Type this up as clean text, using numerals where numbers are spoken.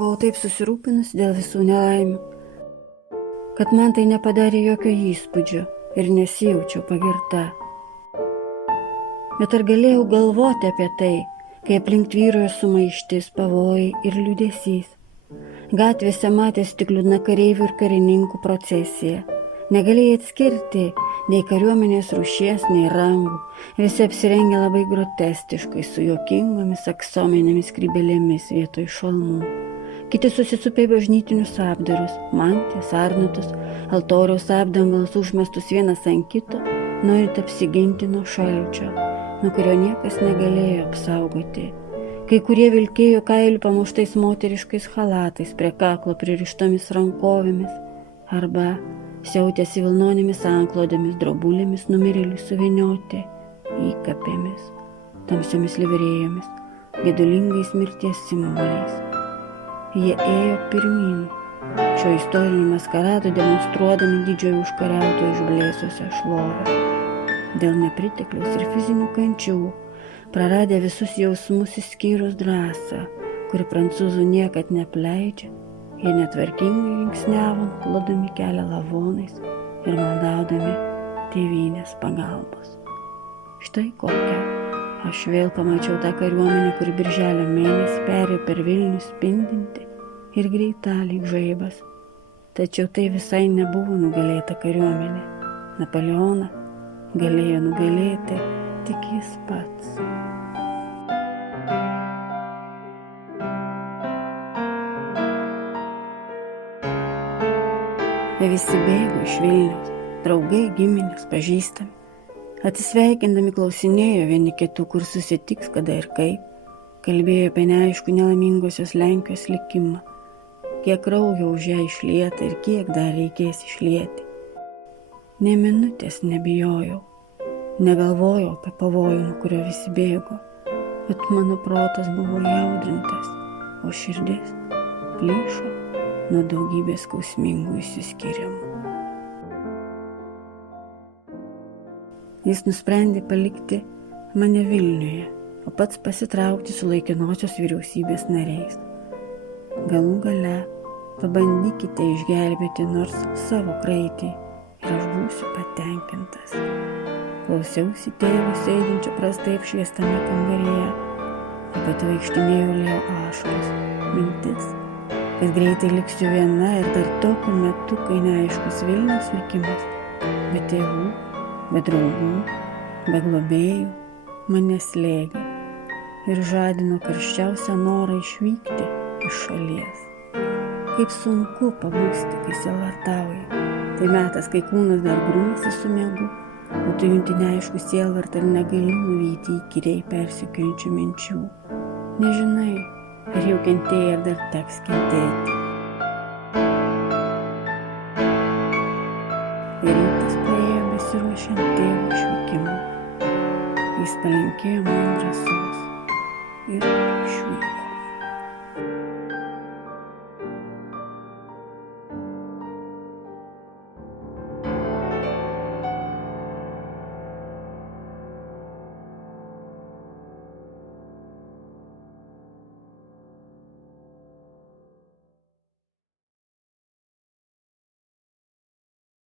buvau taip susirūpinusi dėl visų nelaimių, kad man tai nepadarė jokio įspūdžio ir nesijaučiau pagirta. Bet ar galėjau galvoti apie tai, kai aplink tvyrojo sumaištis, pavojai ir liūdesys? Gatvėse matėsi tik liūdna kareivių ir karininkų procesija. Negalėjai atskirti nei kariuomenės rūšies, nei rangų. Visi apsirengę labai grotestiškai, su juokingomis aksominėmis skrybėlėmis vietoj šalmų. Kiti susisupė bažnytinius apdarus, mantijas, arnutus, altoriaus apdangalus užmestus vienas ant kito, norint apsiginti nuo šalčio, nuo kurio niekas negalėjo apsaugoti. Kai kurie vilkėjo kailių pamuštais moteriškais halatais, prie kaklo pririštomis rankovėmis, arba siautėsi vilnonėmis anklodėmis, drobulėmis numirėlių suvinioti, įkapėmis, tamsiomis livrėjomis, gedulingais mirties simboliais. Jie ėjo pirmyn, šio istorinį maskaradą demonstruodami didžiojo užkariautojo išblėsusią šlovę. Dėl nepritekliaus ir fizinių kančių, praradę visus jausmus išskyrus drąsą, kuri prancūzų niekad neapleidžia, jie netvarkingai linksniavo, klodami kelią lavonais ir maldaudami tėvynės pagalbos. Štai kokią. Aš vėl pamačiau tą kariuomenę, kuri birželio mėnesį perėjo per Vilnių spindinti ir greita lyg žaibas. Tačiau tai visai nebuvo nugalėta kariuomenė. Napoleoną galėjo nugalėti tik jis pats. Visi bėgo iš Vilniaus, draugai, giminės, pažįstami. Atsisveikindami klausinėjo vieni kitų, kur susitiks, kada ir kaip. Kalbėjo apie neaišku nelaimingosios Lenkijos likimą, kiek kraujo už ją išlieta ir kiek dar reikės išlieti. Nė minutės nebijojau, negalvojau apie pavojų, nuo kurio visi bėgo, bet mano protas buvo įaudrintas, o širdis plyšo nuo daugybės skausmingų išsiskyrimų. Jis nusprendė palikti mane Vilniuje, o pats pasitraukti su laikinosios vyriausybės nariais. Galų gale pabandykite išgelbėti nors savo kraitį ir aš būsiu patenkintas. Klausiausi tėvo sėdinčio prastai apšviestame kambaryje, apie tai vaikštinėjo lėjo ašaros, mintis, kad greitai liksiu viena ir dar tokiu metu, kai neaiškus Vilniaus likimas, be tėvų, be draugų, be globėjų, mane slėgė ir žadino karščiausią norą išvykti iš šalies. Kaip sunku pabusti, kai sielvartauji. Tai metas, kai kūnas dar grūmėsi su miegu, o tu junti neaišku sielvartą ir negali nuvyti įkyriai persekiojančių minčių. Nežinai, ar jau kentėjai, ar dar teks kentėti. Ir rytas praėjo besiruošiant tėvo išvykimui. Jis palinkėjo man drąsos ir